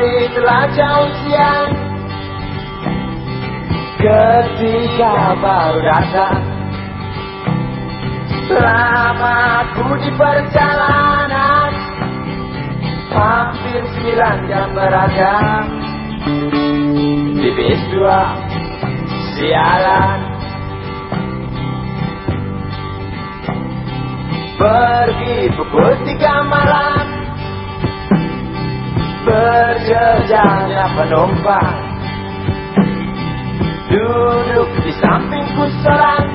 Hari telah jauh siang ketika baru datang. Selama ku di perjalanan hampir 9 jam berada di bis 2 sialan. Pergi pukul 3 malam, berjejaknya penumpang. Duduk di sampingku seorang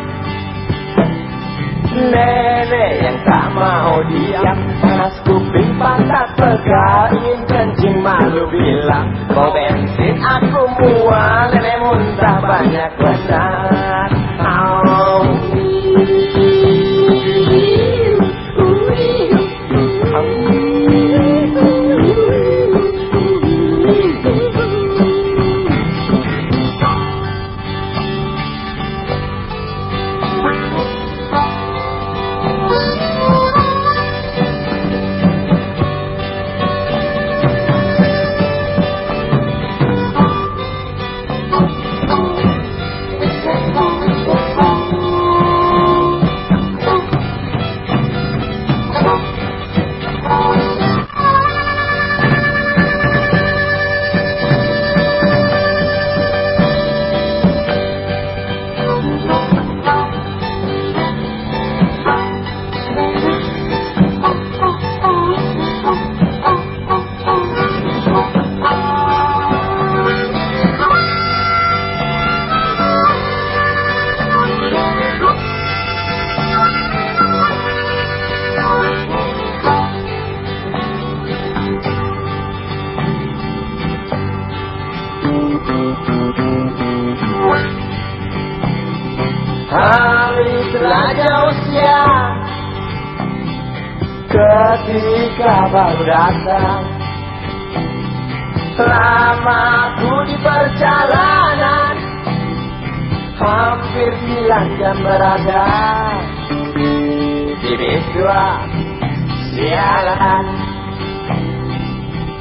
nenek yang tak mau diam. Panas kuping pantat pegal, ingin kencing malu bilang, mau bensin aku mual, nenek muntah banyak benar. Hari telah jauh siang ketika baru datang. Selama ku di perjalanan hampir 9 jam berada di bis 2 sialan.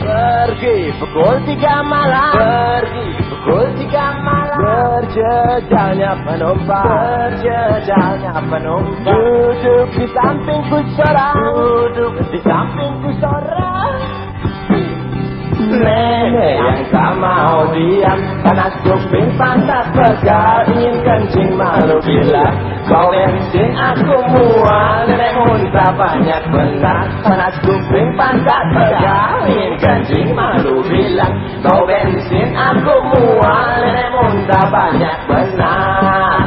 Pergi pukul 3 malam, pergi pukul 3 malam. Berjejalnya penumpang, berjejalnya penumpang. Duduk di sampingku seorang, duduk di sampingku seorang nenek yang tak mau diam. Panas kuping pantat pegal, ingin kencing malu bilang, kau bensin aku mual, nenek muntah banyak benar. Panas kuping pantat pegal, ingin kencing malu bilang, kau bensin aku mual, nenek muntah banyak benar.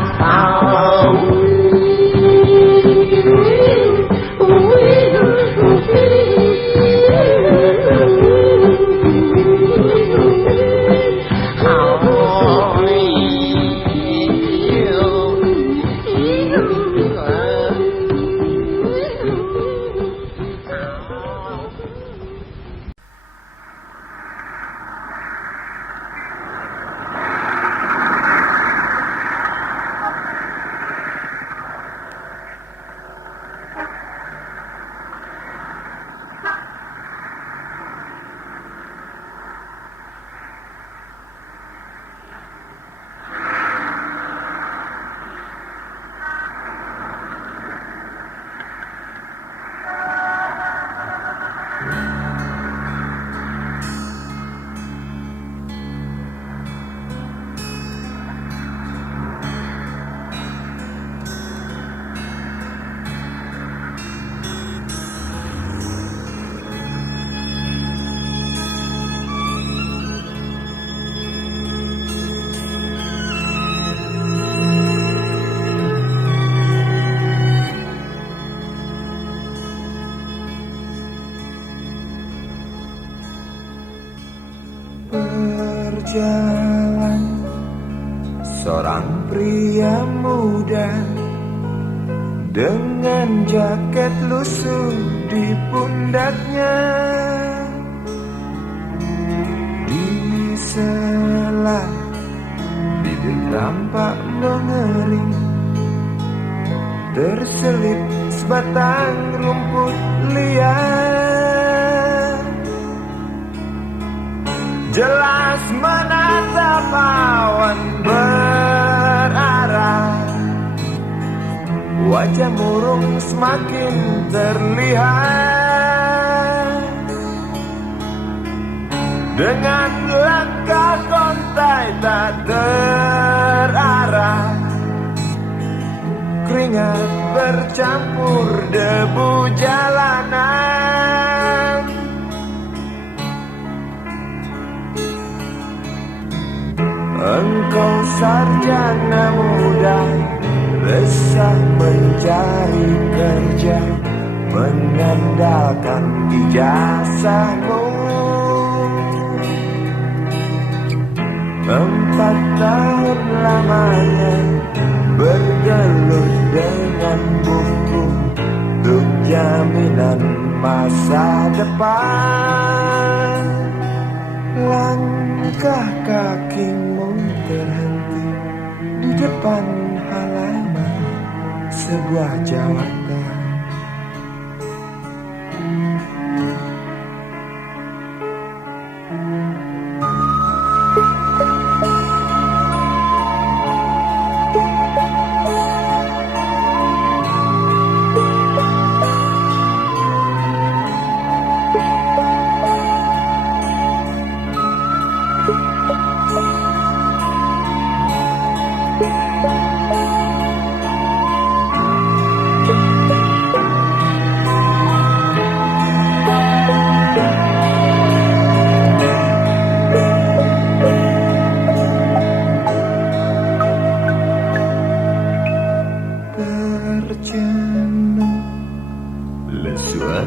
Berjalan seorang pria muda dengan jaket lusuh di pundaknya. Di sela bibir tampak mengering, terselip sebatang rumput liar. jelas menatap awan berarah. Wajah murung semakin terlihat, dengan langkah kontai tak terarah. Keringat bercampur debu jalanan. Engkau sarjana muda, resah mencari kerja, mengandalkan ijazahmu. 4 tahun lamanya bergelut dengan buku untuk jaminan masa depan. Langkah kakimu terhenti di depan halaman sebuah jawatan.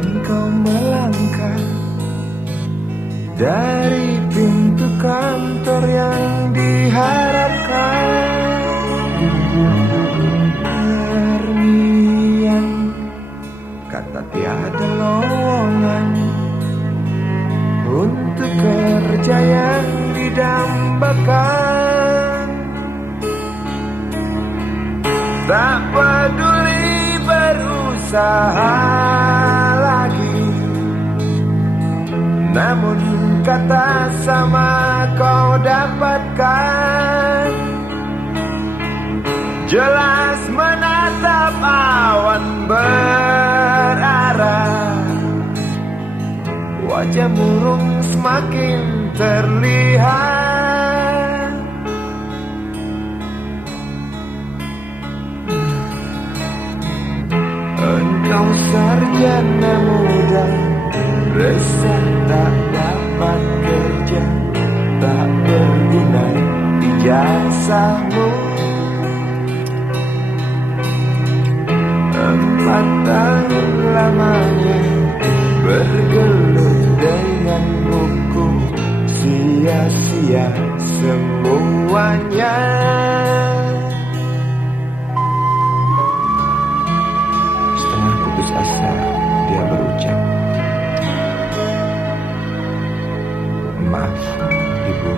Engkau melangkah dari pintu kantor yang diharapkan. Terniang kata tiada lowongan untuk kerja yang didambakan. Tak peduli berusaha lagi, namun kata sama kau dapatkan. Jelas menatap awan berarah, wajah murung semakin terlihat. Engkau sarjana muda, resah tak dapat kerja, tak berguna ijazahmu. 4 tahun lamanya bergelut dengan buku, sia-sia semuanya. Setengah putus asa dia berucap, maaf ibu.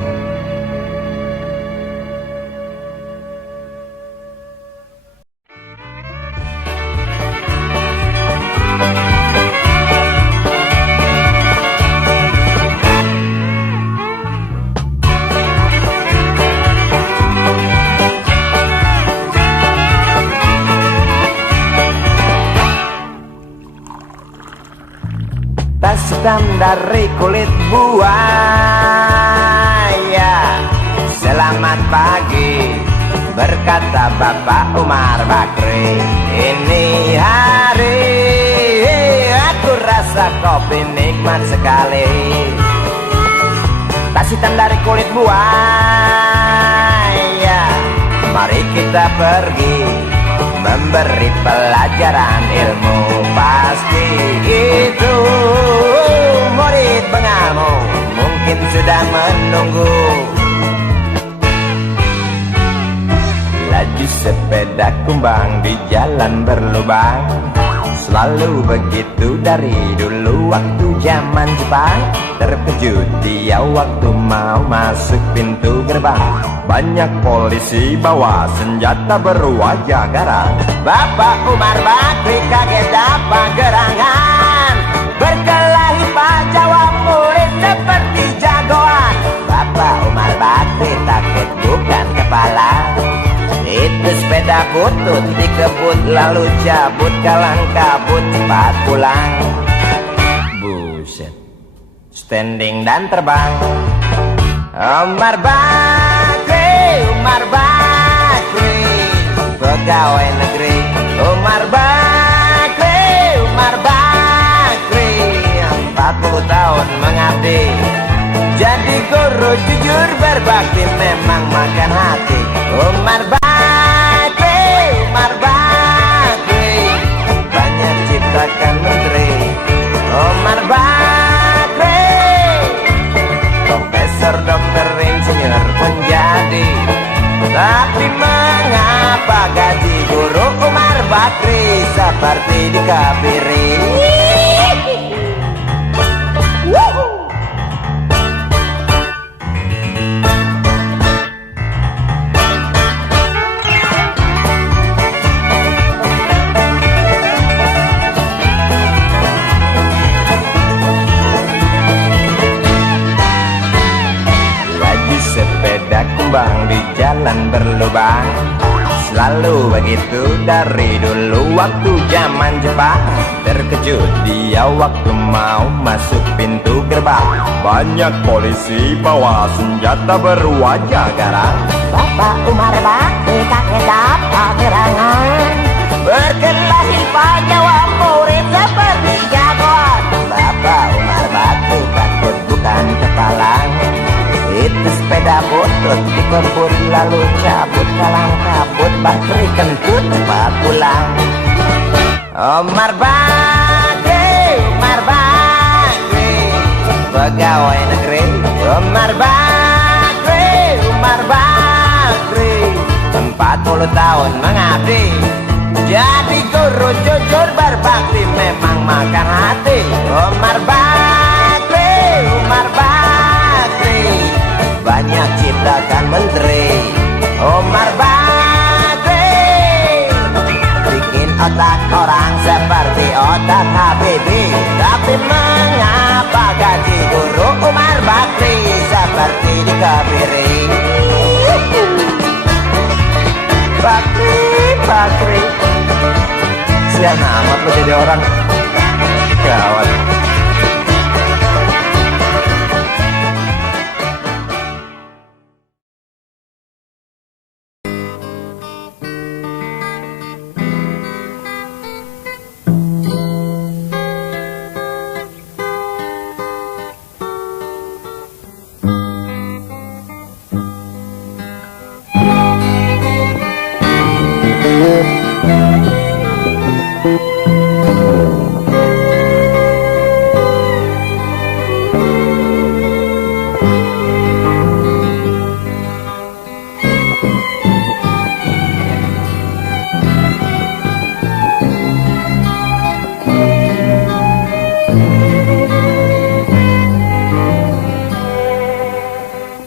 Tas hitam dari kulit buaya, selamat pagi, berkata Bapak Umar Bakri. Ini hari aku rasa kopi nikmat sekali. Tas hitam dari kulit buaya, mari kita pergi memberi pelajaran ilmu. Pasti itu murid pengamu mungkin sudah menunggu. Laju sepeda kumbang di jalan berlubang, selalu begitu dari dulu waktu zaman Jepang. Terkejut dia waktu mau masuk pintu gerbang, banyak polisi bawa senjata berwajah garang. Bapak Umar Bakri kaget apa gerangan, berkelahi Pak jawab murid seperti jagoan. sepeda butut dikebut lalu cabut kalang kabut cepat pulang. Buset, standing dan terbang. Umar Bakri, Umar Bakri, pegawai negeri. Umar Bakri, Umar Bakri, 40 tahun mengabdi. Jadi guru jujur berbakti memang makan hati. Umar Bakri, Umar Bakri, banyak ciptakan menteri. Umar Bakri, profesor, dokter, insinyur pun jadi. Tapi mengapa gaji guru Umar Bakri seperti dikabiri? Sepeda kumbang di jalan berlubang, selalu begitu dari dulu waktu zaman Jepang. Terkejut dia waktu mau masuk pintu gerbang. Banyak polisi bawa senjata berwajah garang. Bapak Umar Bakri kakek dapat gerangan, Berkelahi Pak jawab murid seperti jagoan. Bapak Umar Bakri takut bukan kepalang. Itu sepeda butut dikebut lalu cabut kalang kabut. Bakri kentut cepat pulang. Umar Bakri, Umar Bakri, pegawai negeri. Umar Bakri, Umar Bakri, 40 tahun mengabdi. Jadi guru jujur berbakti memang makan hati. Umar Bakri, Umar Bakri, banyak ciptakan menteri. Umar Bakri, bikin otak orang seperti otak Habibie. Tapi mengapa gaji guru Umar Bakri seperti dikabiri? Bakri, Bakri, sian amat lo jadi orang. Gawat.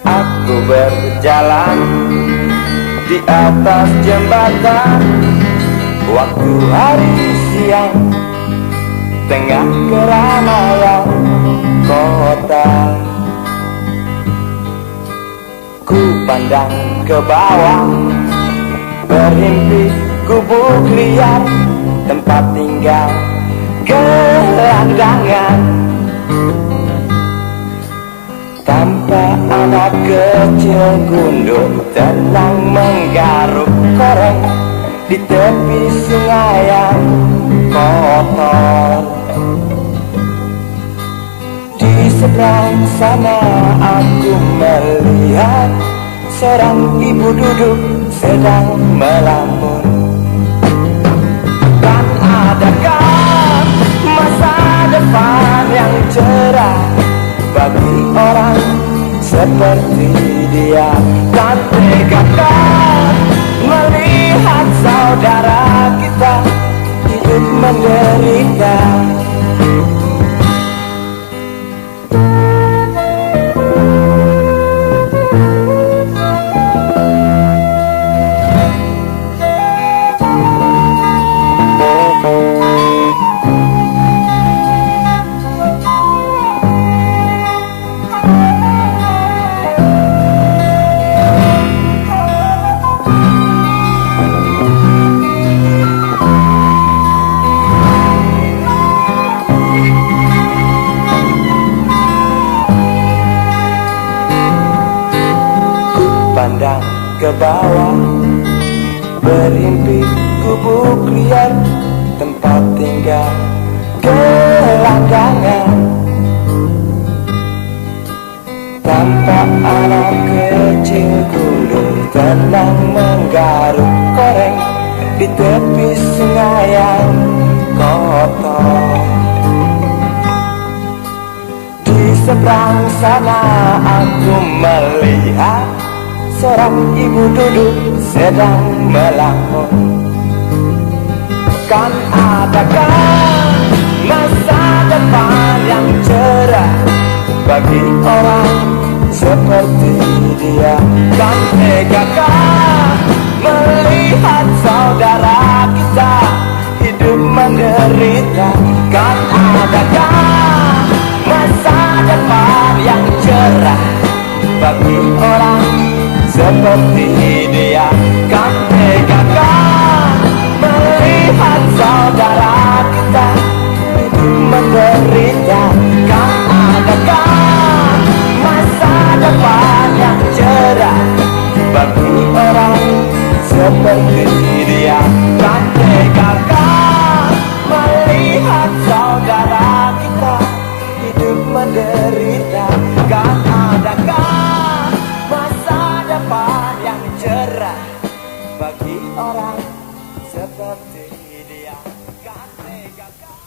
Aku berjalan di atas jembatan, waktu hari siang, tengah keramaian kota. Ku pandang ke bawah, berhimpi gubuk liar, tempat tinggal gelandangan. Tanpa anak kecil gundul tenang menggaruk koreng di tepi sungai yang kotor. Di seberang sana aku melihat seorang ibu duduk sedang melamun. Dan adakah masa depan yang cerah bagi orang seperti dia? Dan tegakkan melihat saudara kita hidup menderita. ke bawah, berimpi gubuk liar, tempat tinggal gelanggangan. Tampak anak kecil gulung tenang menggaruk koreng di tepi sungai yang kotor. Di seberang sana aku melihat seorang ibu duduk sedang melapor. Kan adakah masa depan yang cerah bagi orang seperti dia? Kan tegakah melihat saudara kita hidup menderita? Kan adakah masa depan yang cerah bagi orang seperti dia? Kan tegakah melihat saudara kita hidup menderita? Kan adakah masa depan yang cerah bagi orang seperti dia? Kan tegakah melihat saudara kita hidup menderita? Kan adakah masa depan yang cerah bagi orang seperti dia? Kan tegakah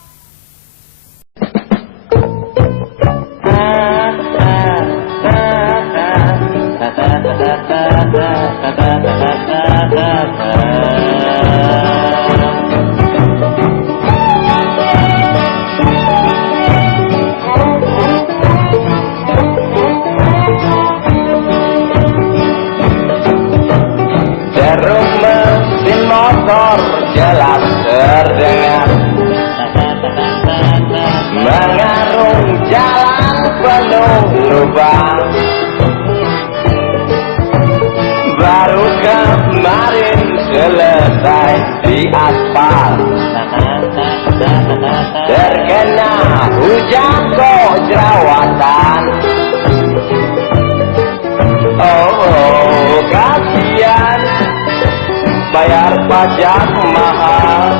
derum mesin motor jelas terdengar, mengarung jalan penuh lubang. Baru kemarin selesai di aspal, terkena hujan kok jerawatan. Oh, kasihan bayar pajak mahal,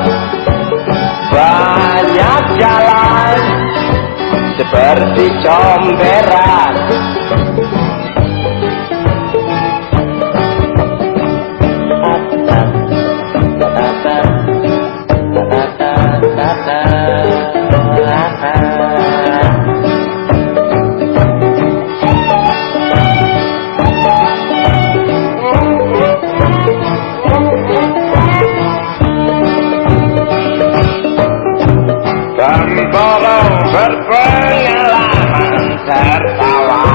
banyak jalan seperti comberan. Pemborong berpengalaman tertawa,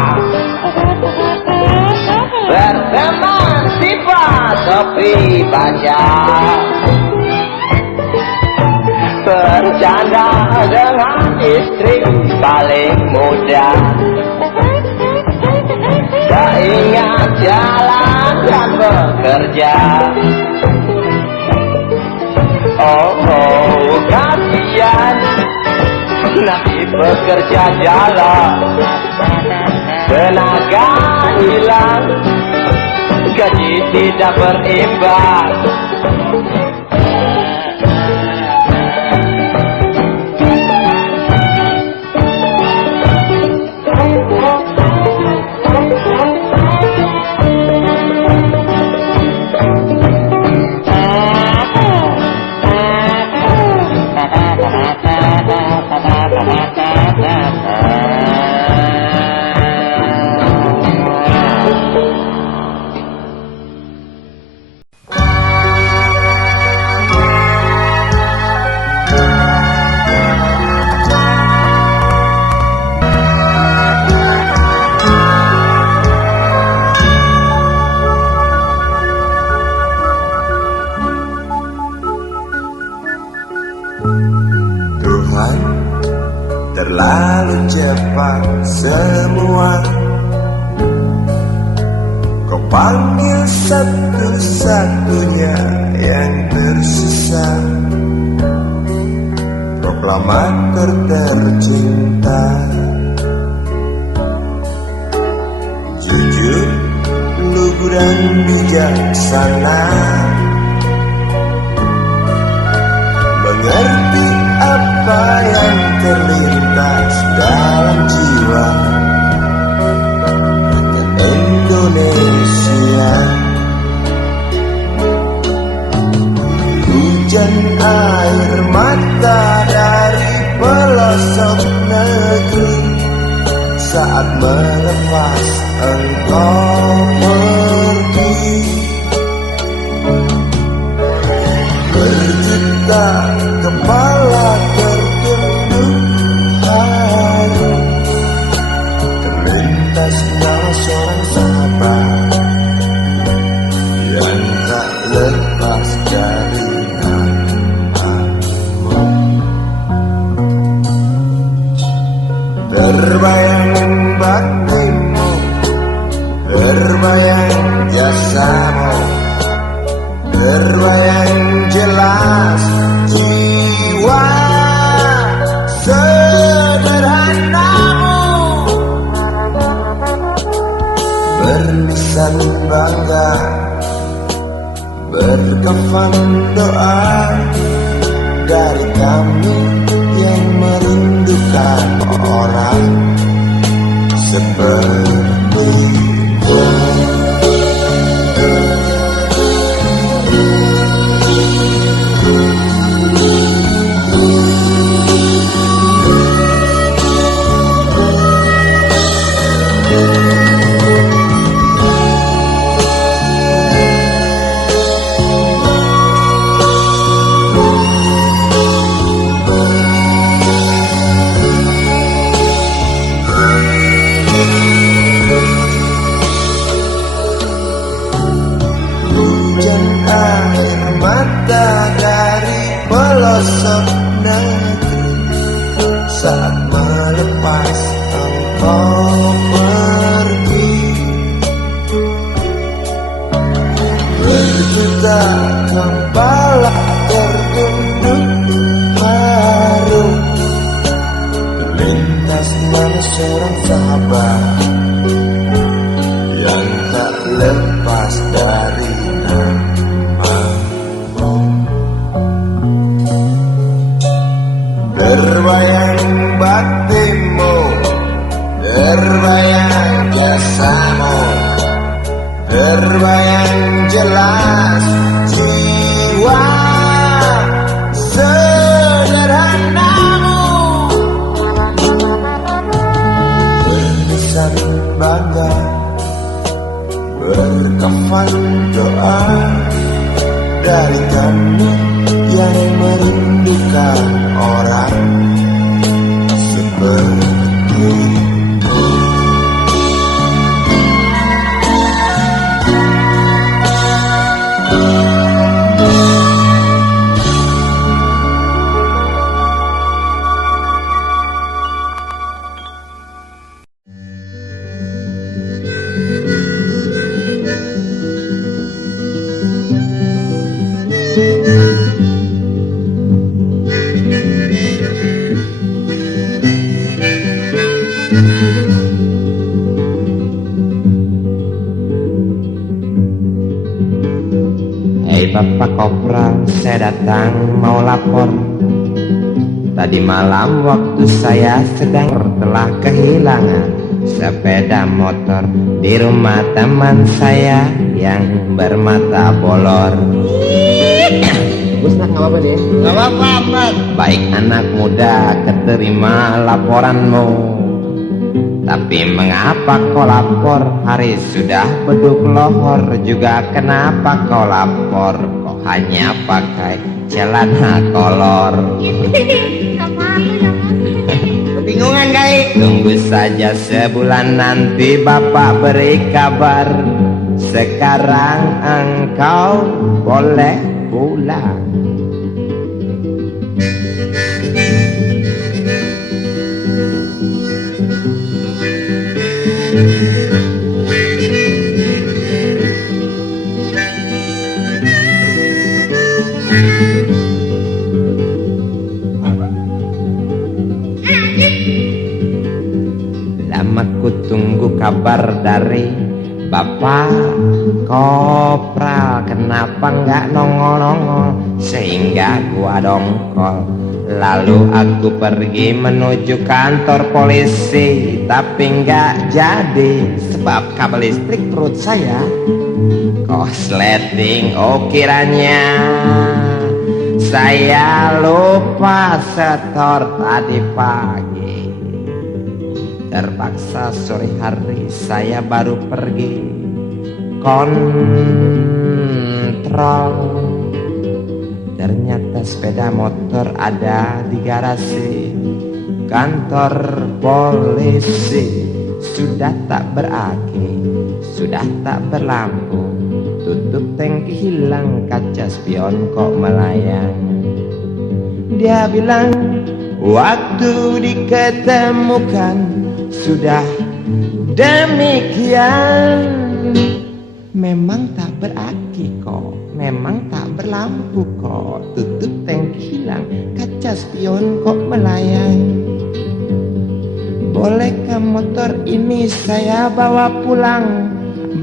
berteman sifat Sofi baca, bercanda dengan istri paling muda, seingat jalan dan bekerja. Oh, kasihan nanti bekerja jalan, tenaga hilang, gaji tidak berimbang. Tuhan, terlalu cepat semua. Kau panggil satu-satunya yang tersisa, proklamator tercinta. Jujur, lugu dan bijaksana, mengerti apa yang terlintas dalam jiwa Indonesia. Hujan air mata dari pelosok negeri saat melepas engkau pergi. Berjuta kepala tertunduk haru, terlintas nama seorang sahabat yang tak lepas dari namamu. Terbayang baktimu, terbayang jasamu, terbayang jelas jiwa sederhanamu, berlisan bangga, berkafan doa dari kami yang merindukan orang sepertimu. Hujan air mata dari pelosok negeri saat melepas engkau pergi. Berjuta kepala tertunduk haru, terlintas mana seorang sahabat yang tak lepas dari namamu. Terbayang baktimu, terbayang jasamu, terbayang jelas jiwa sederhanamu, berlisan bangga, berkafan doa dari kami yang merindukan orang sepertimu. Hei Bapak Kopral, saya datang mau lapor. Tadi malam waktu saya sedang telah kehilangan sepeda motor di rumah teman saya yang bermata bolor. Ustaz, nggak apa-apa deh. Gak apa-apa, Ahmad. Baik anak muda, keterima laporanmu. Tapi mengapa kau lapor? Hari sudah beduk lohor. Juga kenapa kau lapor? Kau hanya pakai celana kolor. Kebingungan kali. Tunggu saja sebulan nanti Bapak beri kabar. Sekarang engkau boleh pulang. Lama ku tunggu kabar dari Bapak kopral kenapa nggak nongol-nongol sehingga gua dongkol. Lalu aku pergi menuju kantor polisi, tapi nggak jadi sebab kabel listrik perut saya kosleting. Oh kiranya saya lupa setor tadi pagi. Terpaksa sore hari saya baru pergi kontrol. Ternyata sepeda motor ada di garasi kantor polisi. Sudah tak beraki, sudah tak berlampu, tutup tangki hilang, kaca spion kok melayang. Dia bilang waktu diketemukan sudah demikian. Memang tak beraki kok, memang tak berlampu kok, tutup tangki hilang, kaca spion kok melayang. Bolehkah motor ini saya bawa pulang,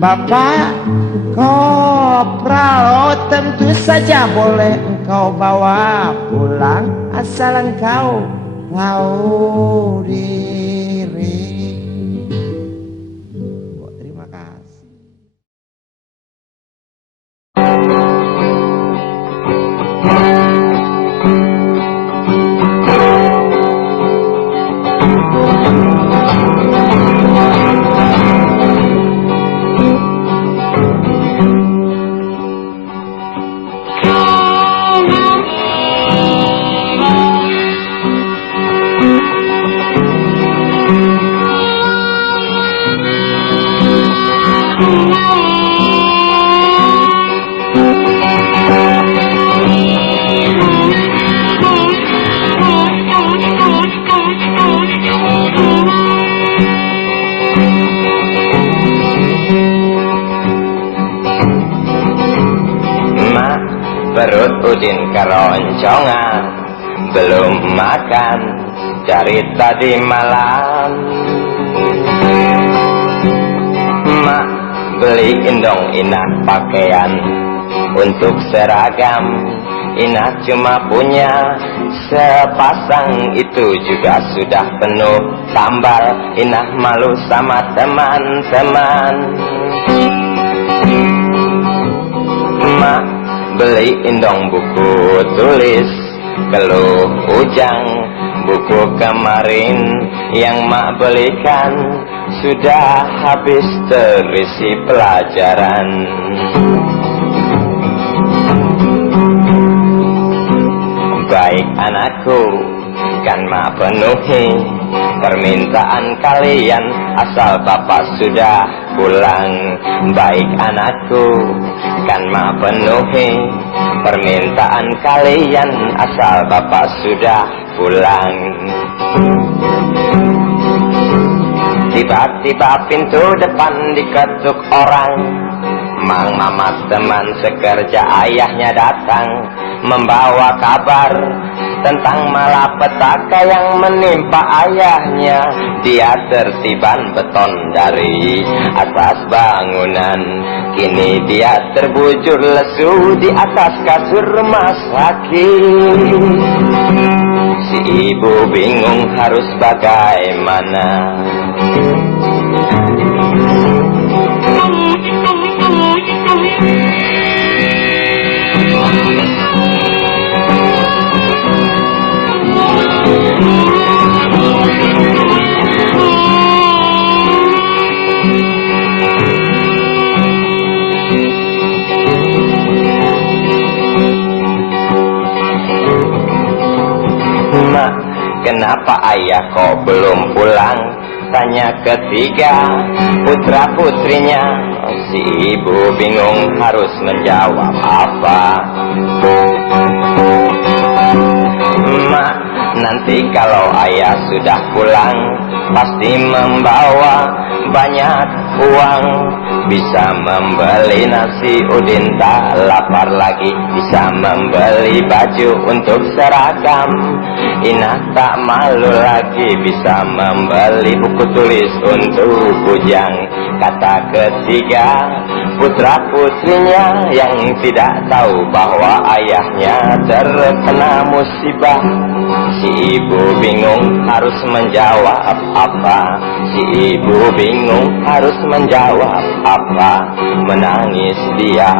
Bapak kopral? Oh tentu saja boleh engkau bawa pulang, asal engkau tahu diri. Terima kasih. Perut Udin keroncongan, belum makan dari tadi malam. Mak beliin dong Inah pakaian untuk seragam. Inah cuma punya sepasang, itu juga sudah penuh tambal. Inah malu sama teman-teman. Mak beliin dong buku tulis keluh ujang. Buku kemarin yang mak belikan sudah habis terisi pelajaran. Baik anakku, kan mak penuhi permintaan kalian asal bapak sudah pulang. Baik anakku, kan mak penuhi permintaan kalian asal bapak sudah pulang. Tiba-tiba pintu depan diketuk orang. Mang Mamat teman sekerja ayahnya datang membawa kabar tentang malapetaka yang menimpa ayahnya. Dia tertiban beton dari atas bangunan, kini dia terbujur lesu di atas kasur rumah sakit. Si ibu bingung harus bagaimana. Mak, kenapa ayah kok belum pulang? Tanya ketiga putra putrinya. Si ibu bingung harus menjawab apa. Mak, nanti kalau ayah sudah pulang pasti membawa banyak uang. bisa membeli nasi udin tak lapar lagi, bisa membeli baju untuk seragam Inah tak malu lagi, bisa membeli buku tulis untuk bujang. Kata ketiga, putra putrinya yang tidak tahu bahwa ayahnya terkena musibah. Si ibu bingung harus menjawab apa, si ibu bingung harus menjawab apa, menangis dia.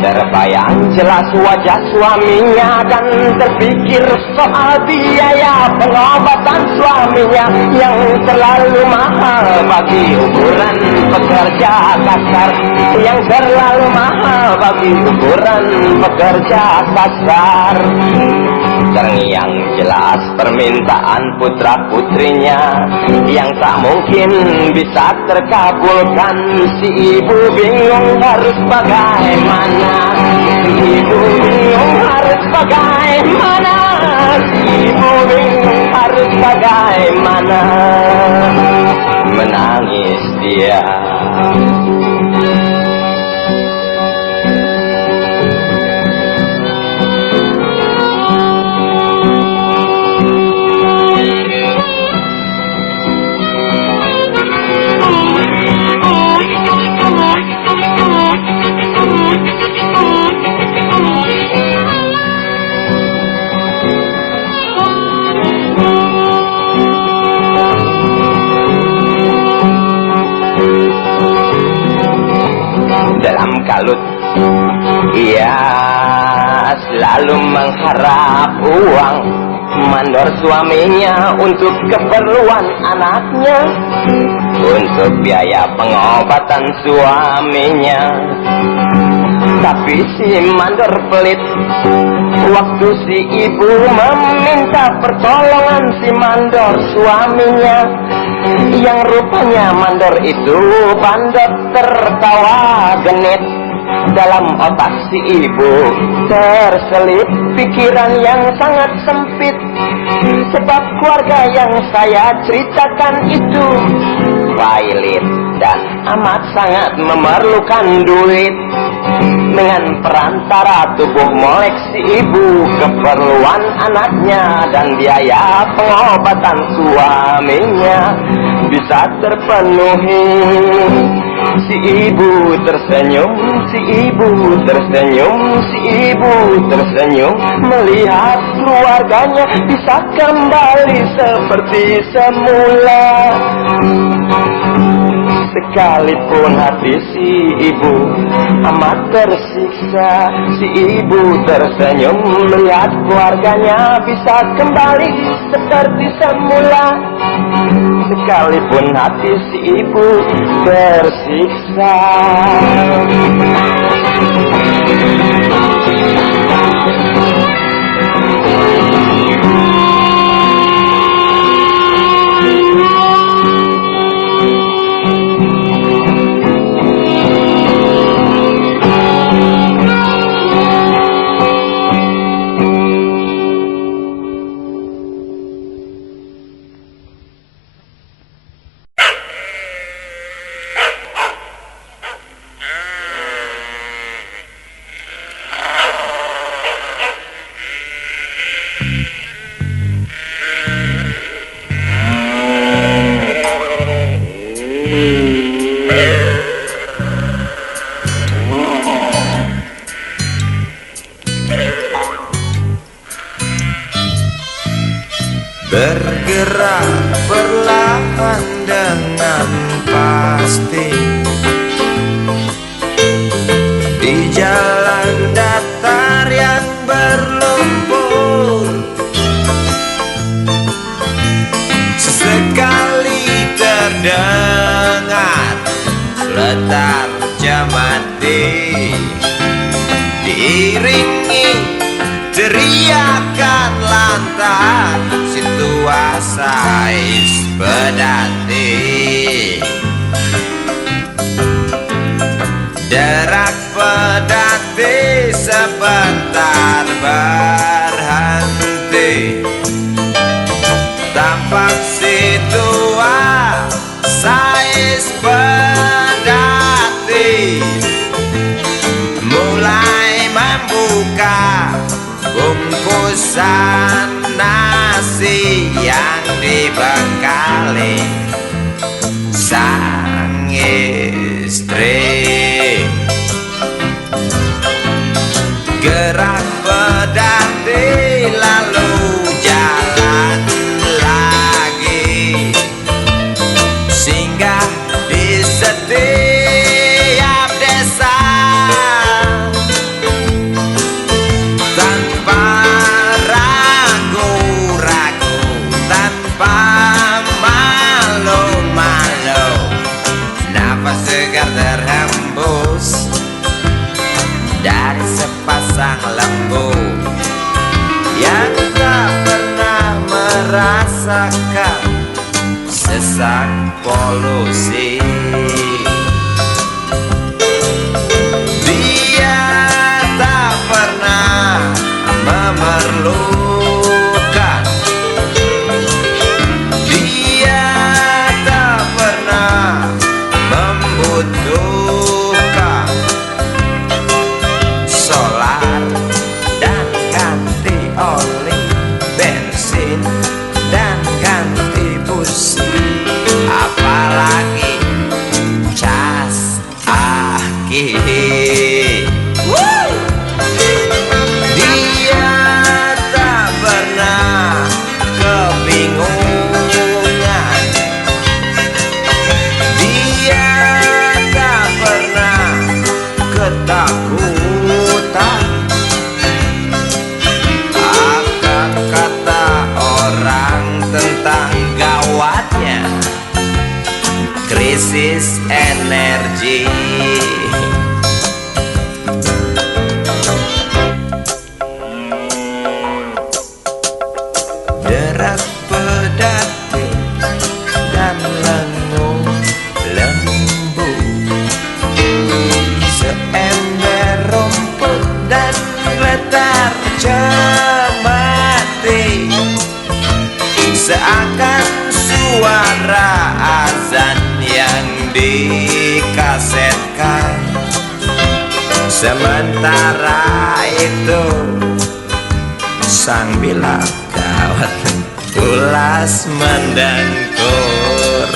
Terbayang jelas wajah suaminya dan terpikir soal biaya pengobatan suaminya yang terlalu mahal bagi ukuran pekerja kasar, yang terlalu mahal bagi ukuran pekerja kasar. Terngiang jelas permintaan putra putrinya yang tak mungkin bisa terkabulkan. Si ibu bingung harus bagaimana, si ibu bingung harus bagaimana, si ibu bingung harus bagaimana, menangis dia. Dalam kalut ia selalu mengharap uang, mandor suaminya untuk keperluan anaknya, untuk biaya pengobatan suaminya. Tapi si mandor pelit, waktu si ibu meminta pertolongan si mandor suaminya, yang rupanya mandor itu bandot tertawa genit. Dalam otak si ibu terselip pikiran yang sangat sempit, sebab keluarga yang saya ceritakan itu violet dan amat sangat memerlukan duit. Dengan perantara tubuh molek si ibu, keperluan anaknya dan biaya pengobatan suaminya bisa terpenuhi. Si ibu tersenyum, si ibu tersenyum, si ibu tersenyum melihat keluarganya bisa kembali seperti semula. Sekalipun hati si ibu amat tersiksa, si ibu tersenyum melihat keluarganya bisa kembali seperti semula. Sekalipun hati si ibu tersiksa. Bergerak perlahan dengan pasti di jalan datar yang berlumpur. Sesekali terdengar letar jamati, diiringi teriakan lantang situasais pedati. Derak pedati sebentar berhenti, tampak situasais pedati. bungkusan nasi yang dibekali sang istri. Gerak pedati lalu jalan lagi, singgah di setiap desa tanpa ragu-ragu, tanpa malu-malu. Nafas segar terhembus dari sepasang lembu yang tak pernah merasakan sesak polusi. Dia tak pernah memerlukan, dia tak pernah membutuhkan solar dan ganti oli, bensin dan ganti busi, apalagi cas aki. Dia tak pernah kebingungan, dia tak pernah ketakutan akan kata orang tentang gawatnya krisis energi. Derak pedati dan lengung lembu, seember rumput dan letar cemati, seakan suara azan yang dikasetkan. Sementara itu sang bilah gawat ulas mendengkur.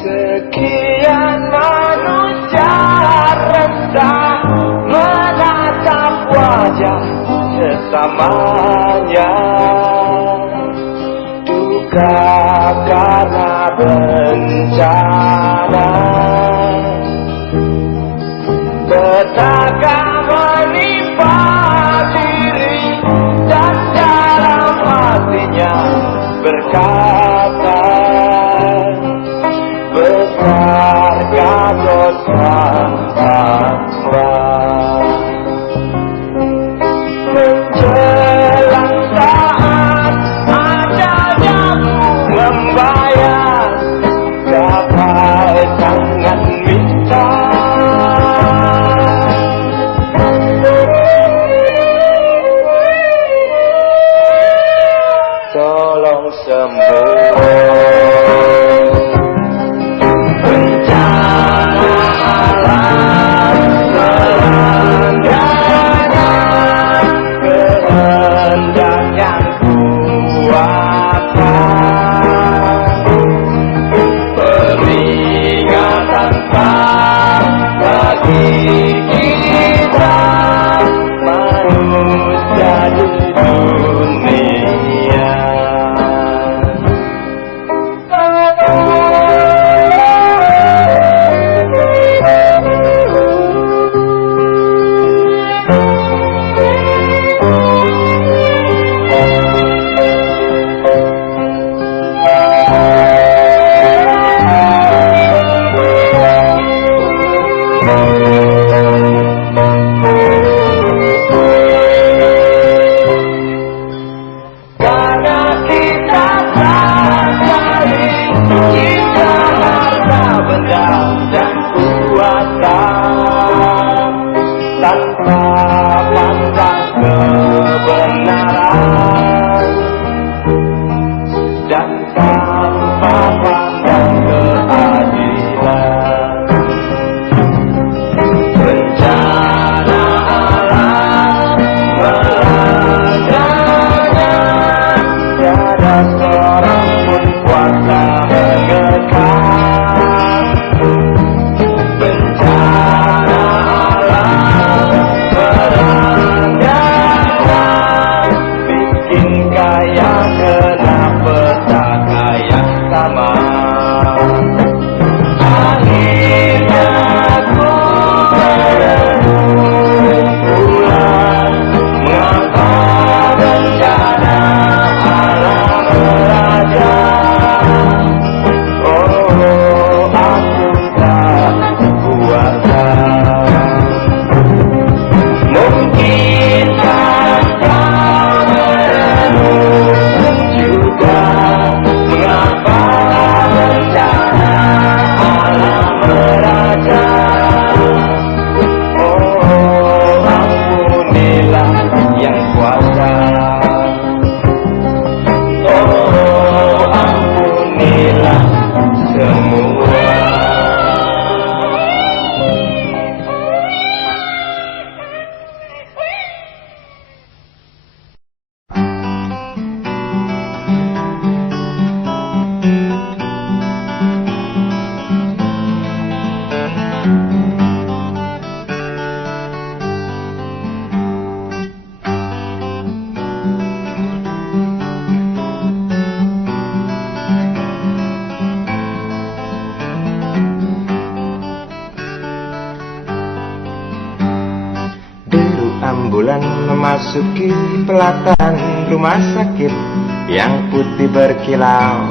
Sekian manusia resah menatap wajah sesamanya, duka karena bencana, petaka menimpa diri dan dalam hatinya berkata, besarkah dosa hamba. Menjelang saat ajalnya membayar, gapai tangan minta, tolong sembuh. Peringatan memasuki pelataran rumah sakit yang putih berkilau.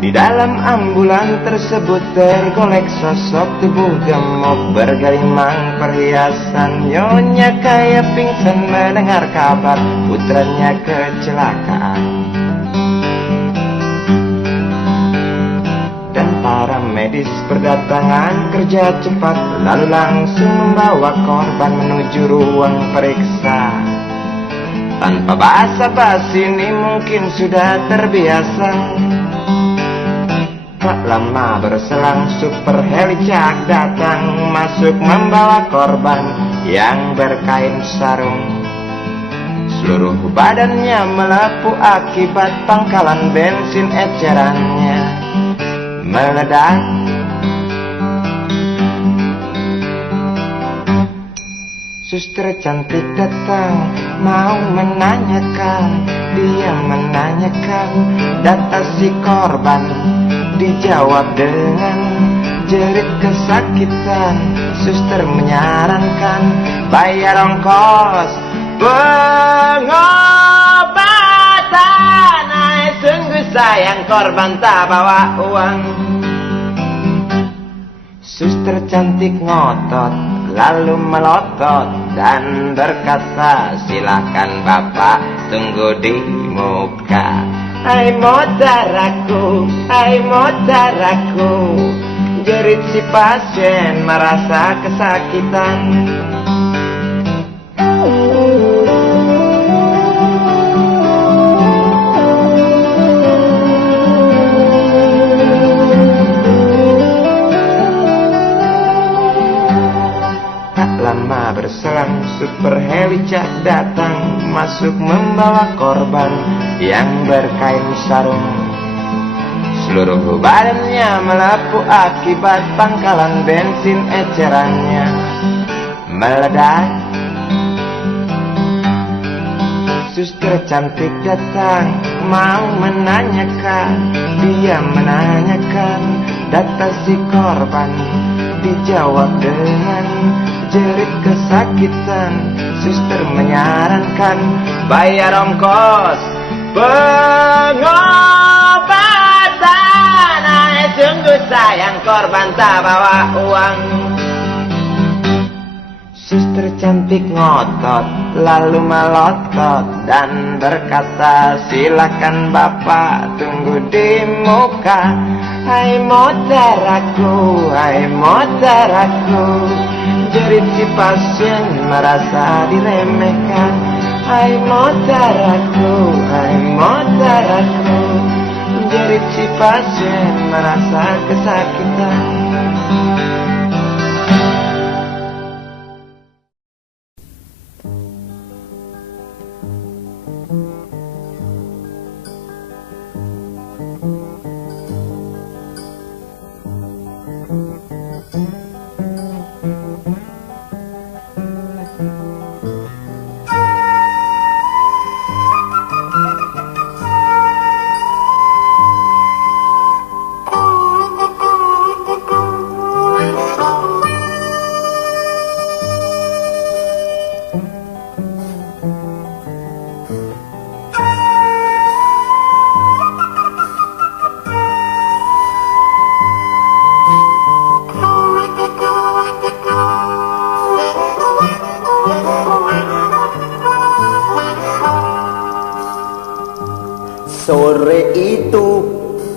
Di dalam ambulan tersebut tergolek sosok tubuh gemuk bergelimang perhiasan. Nyonya kaya pingsan mendengar kabar putranya kecelakaan. Dan para medis berdatangan kerja cepat, lalu langsung membawa korban menuju ruang periksa. Tanpa basa-basi ini mungkin sudah terbiasa. Tak lama berselang super helicak datang masuk membawa korban yang berkain sarung. Seluruh badannya melepuh akibat pangkalan bensin ecerannya meledak. Suster cantik datang mau menanyakan, dia menanyakan data si korban. Dijawab dengan jerit kesakitan. Suster menyarankan bayar ongkos pengobatan. Sungguh sayang korban tak bawa uang. Suster cantik ngotot lalu melotot dan berkata, silakan bapak tunggu di muka. Hai modaraku, hai modaraku, jerit si pasien merasa kesakitan. Tak lama berselang super helicak datang masuk membawa korban yang berkain sarung. Seluruh badannya melepuh akibat pangkalan bensin ecerannya meledak. Suster cantik datang mau menanyakan, dia menanyakan data si korban. Dijawab dengan jerit kesakitan. Suster menyarankan bayar ongkos pengobatan. Sungguh sayang korban tak bawa uang. Suster cantik ngotot lalu melotot dan berkata, silakan bapak tunggu di muka. Hai modaraku, hai modaraku, jerit si pasien merasa diremehkan. Hai modaraku, hai modaraku, jerit si pasien merasa kesakitan. Sore itu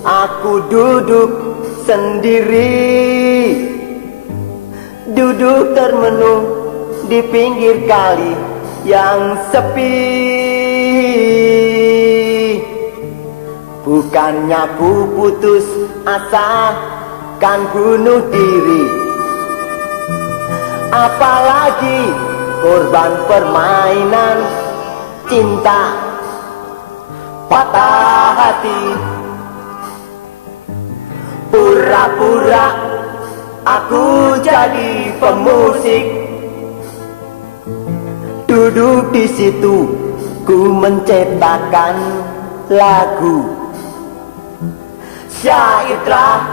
aku duduk sendiri, duduk termenung di pinggir kali yang sepi. Bukannya ku putus asa kan bunuh diri, apalagi korban permainan cinta. Patah hati, pura-pura aku jadi pemusik. Duduk di situ, ku menciptakan lagu. Syair telah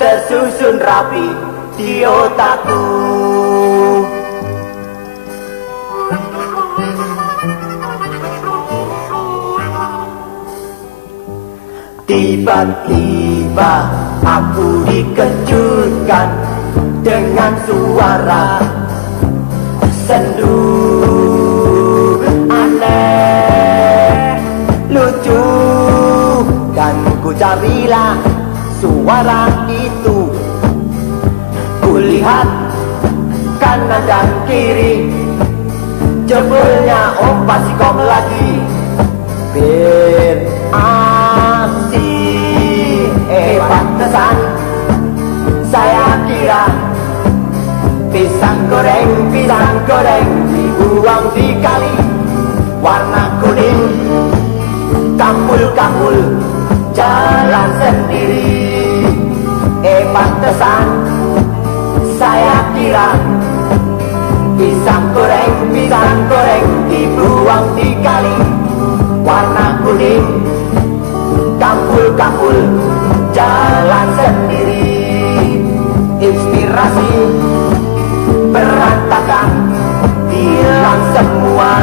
tersusun rapi di otakku. Tiba-tiba aku dikejutkan dengan suara sendu aneh, lucu, dan ku carilah suara itu. Kulihat kanan dan kiri, jebulnya Om Pasikom lagi beraksi. Pantesan saya kira pisang goreng dibuang di kali, warna kuning, kampul-kampul jalan sendiri. Pantesan saya kira pisang goreng dibuang di kali, warna kuning, kampul-kampul jalan sendiri. Inspirasi berantakan, hilang semua.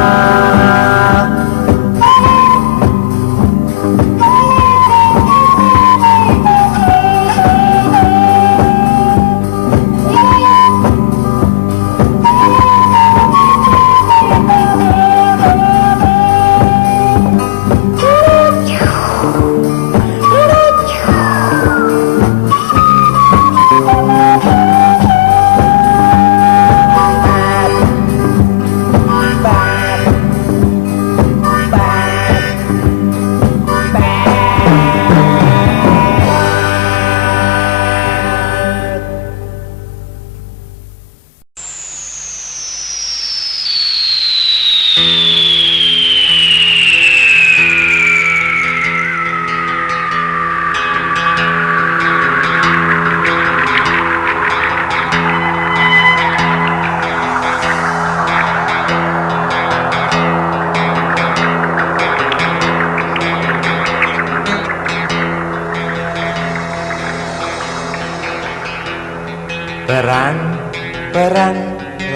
Perang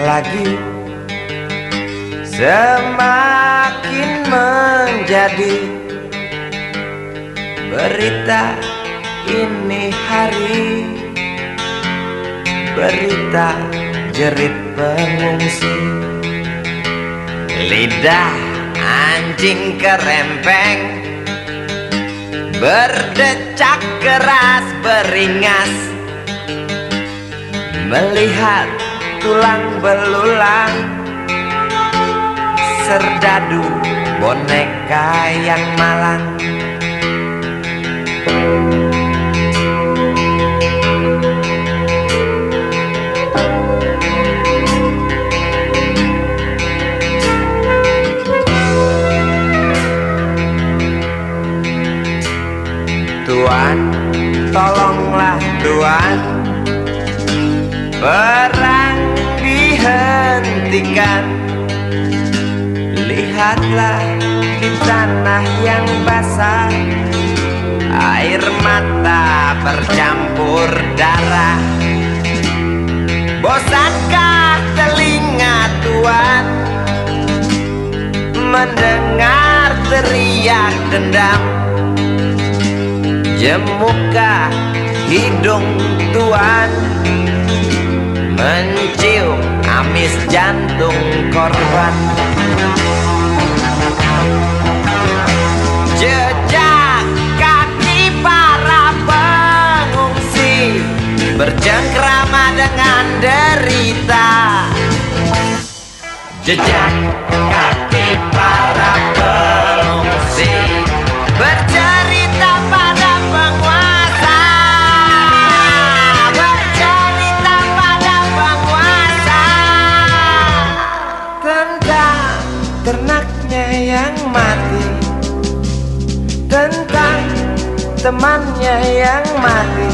lagi semakin menjadi berita ini hari, berita jerit pengungsi. Lidah anjing kerempeng berdecak keras beringas, melihat tulang belulang serdadu boneka yang malang. Tuan, tolonglah Tuan, perang dihentikan. Lihatlah di tanah yang basah, air mata bercampur darah. Bosankah telinga Tuan mendengar teriak dendam? Jemukah hidung Tuan mencium amis jantung korban? Jejak kaki para pengungsi bercengkrama dengan derita. Jejak kaki para pengungsi bercerita pada penguasa, bercerita pada penguasa tentang ternaknya yang mati, tentang temannya yang mati,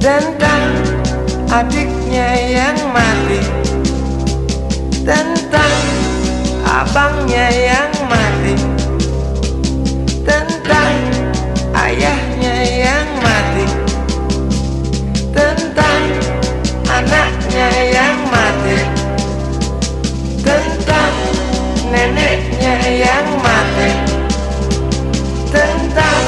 tentang adiknya yang mati, tentang abangnya yang mati, tentang ayahnya yang mati, tentang anaknya yang mati, tentang neneknya yang mati, tentang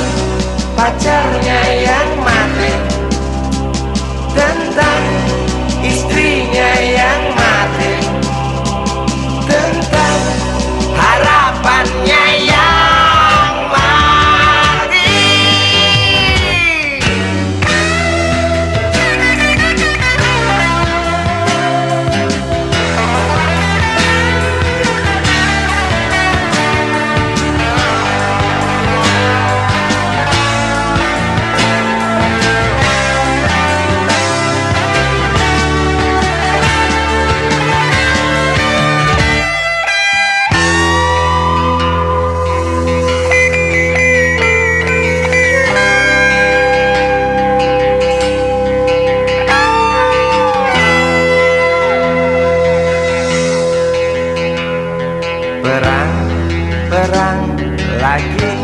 lagi?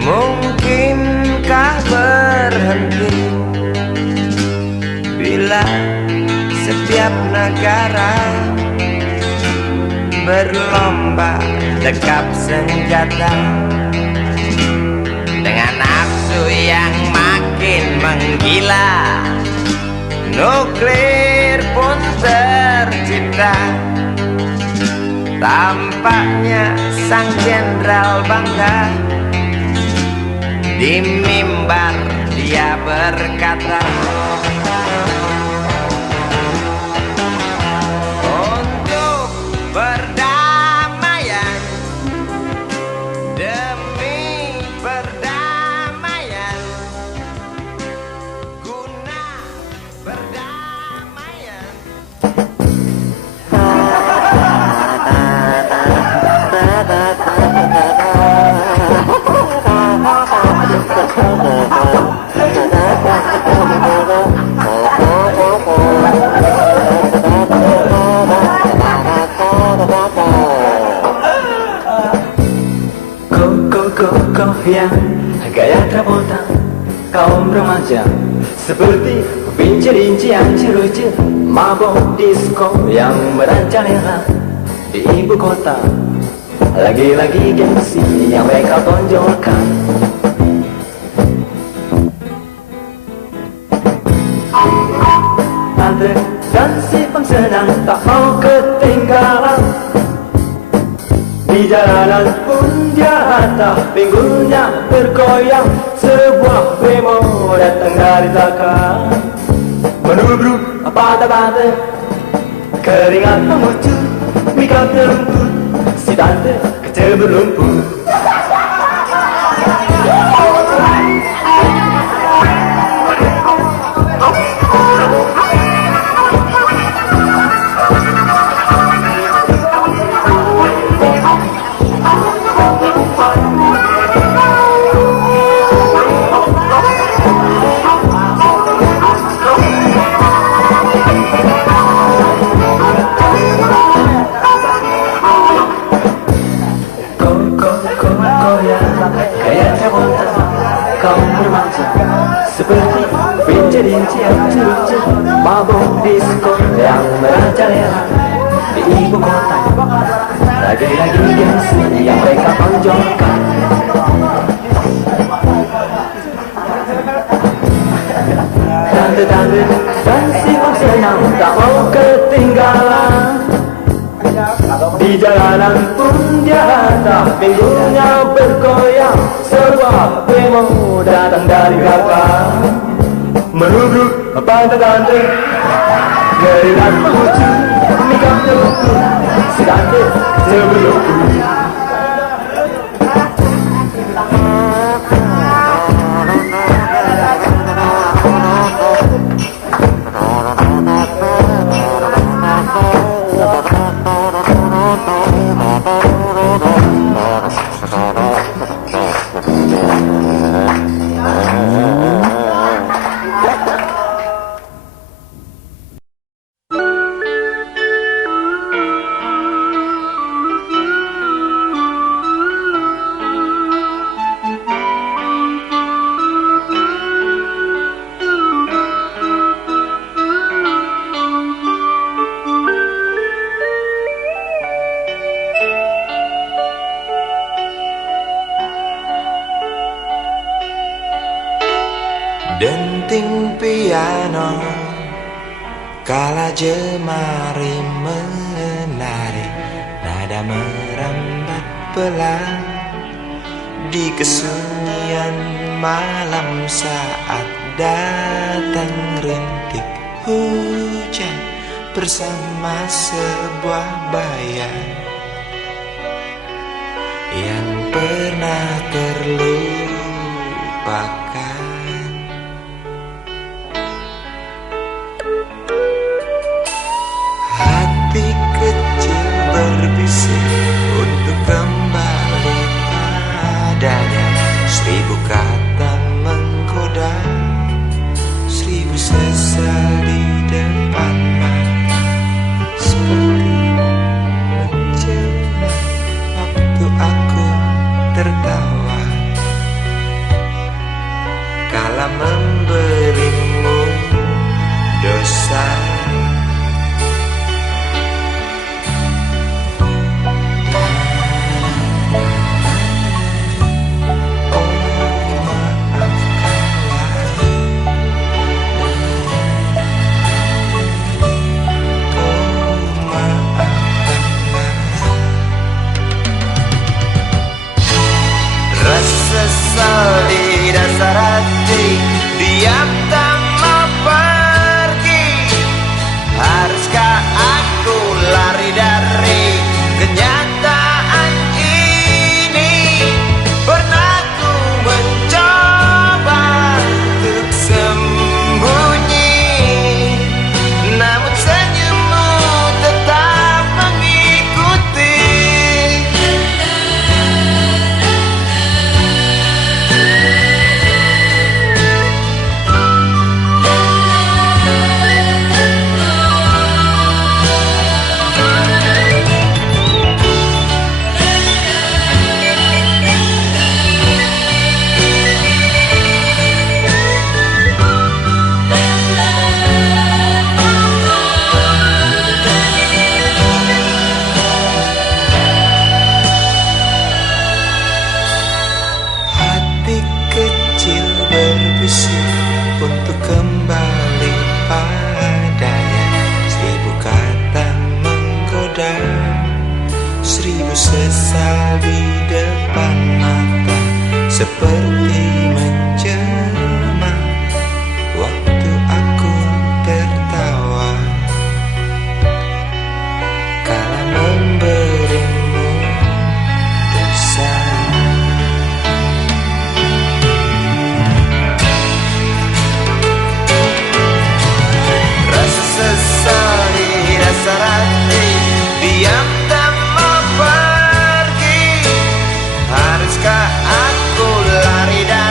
Mungkinkah berhenti bila setiap negara berlomba dekap senjata dengan nafsu yang makin menggila? Nuklir pun tercipta. Tampaknya sang jenderal bangga. Di mimbar dia berkata, untuk perdamaian, demi perdamaian, guna perdamaian. Goyang gaya Travolta, kaum remaja seperti rinci-rincian jeruji mabok disco yang merajalela di ibu kota. Lagi-lagi gengsi yang mereka tonjolkan. Andre dan si pengsenang tak mau ketinggalan. Di jalanan pun dia tak pinggulnya bergoyang. Sebuah bemo datang dari belakang, menubruk pada-pada, keringat mengucur, mikap terlumpur, si tante kecil berlumpur. Seperti rinci-rincian jeruji mabok disco yang merajalela di ibu kota. Lagi-lagi gengsi yang mereka tonjolkan. Tante-tante dan si pengsenang tak mau ketinggalan. Di jalanan pun dia tak pinggulnya bergoyang. Sebuah bemo datang dari belakang, menubruk pada tante, keringat mengucur, mikap terlumpur, si tante kecil berlumpur. Denting piano kala jemari menari, nada merambat pelan di kesunyian malam saat datang rintik hujan bersama sebuah bayang yang pernah terlupakan. Hati kecil berbisik untuk kembali padanya. 1000 kata menggoda, 1000 sesal di depan mata. Seperti menjelma waktu aku tertawa kala memberimu dosa. Sesal di dasar hati, diam tak mau pergi. Haruskah aku lari dari kenyataan ini? Pernah ku mencoba untuk sembunyi, namun senyummu tetap mengikuti. Berbisik untuk kembali padanya. 1000 kata menggoda, 1000 sesal di depan mata, seperti menjelma waktu aku tertawa kala memberimu dosa. Sesal di dasar hati, diam tak mau pergi. Haruskah aku lari dari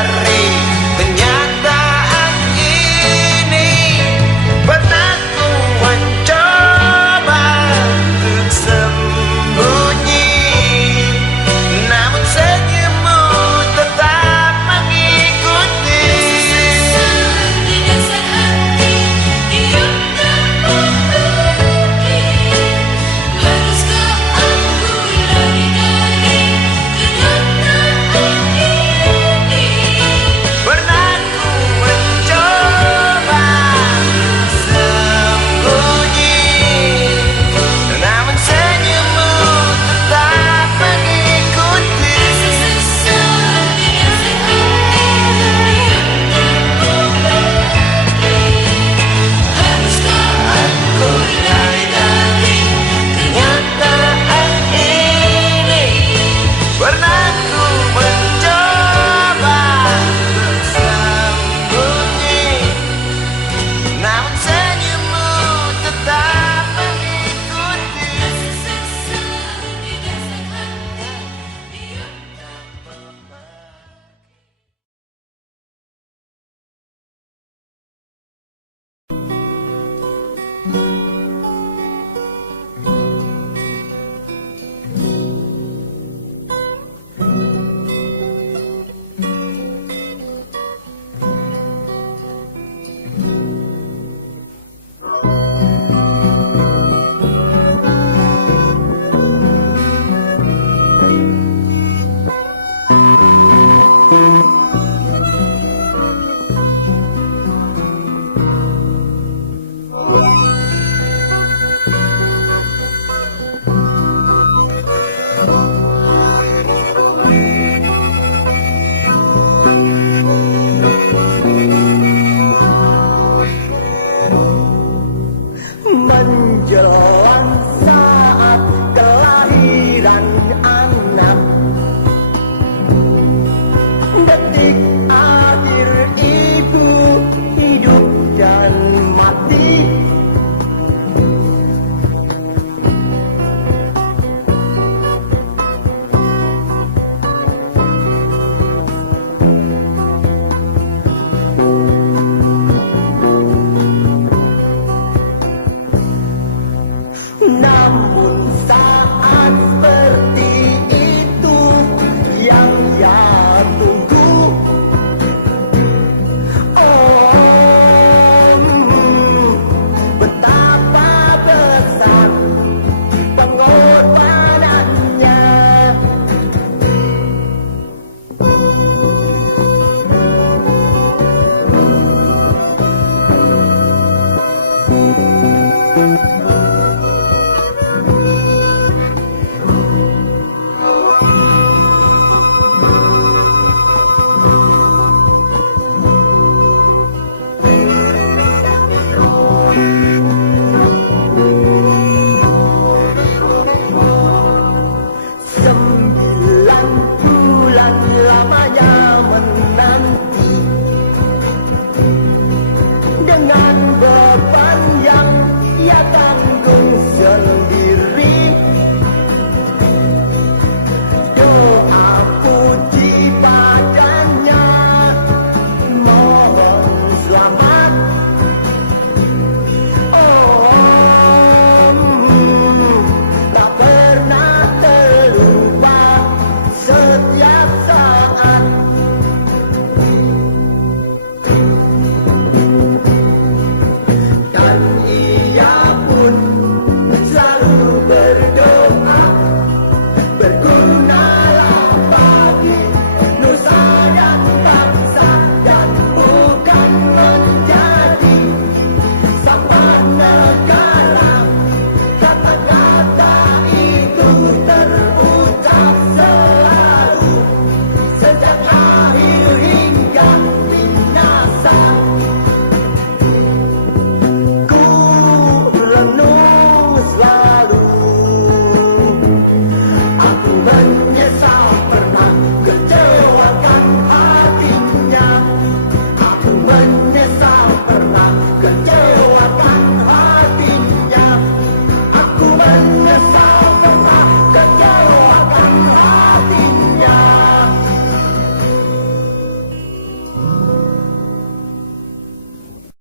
Tuhan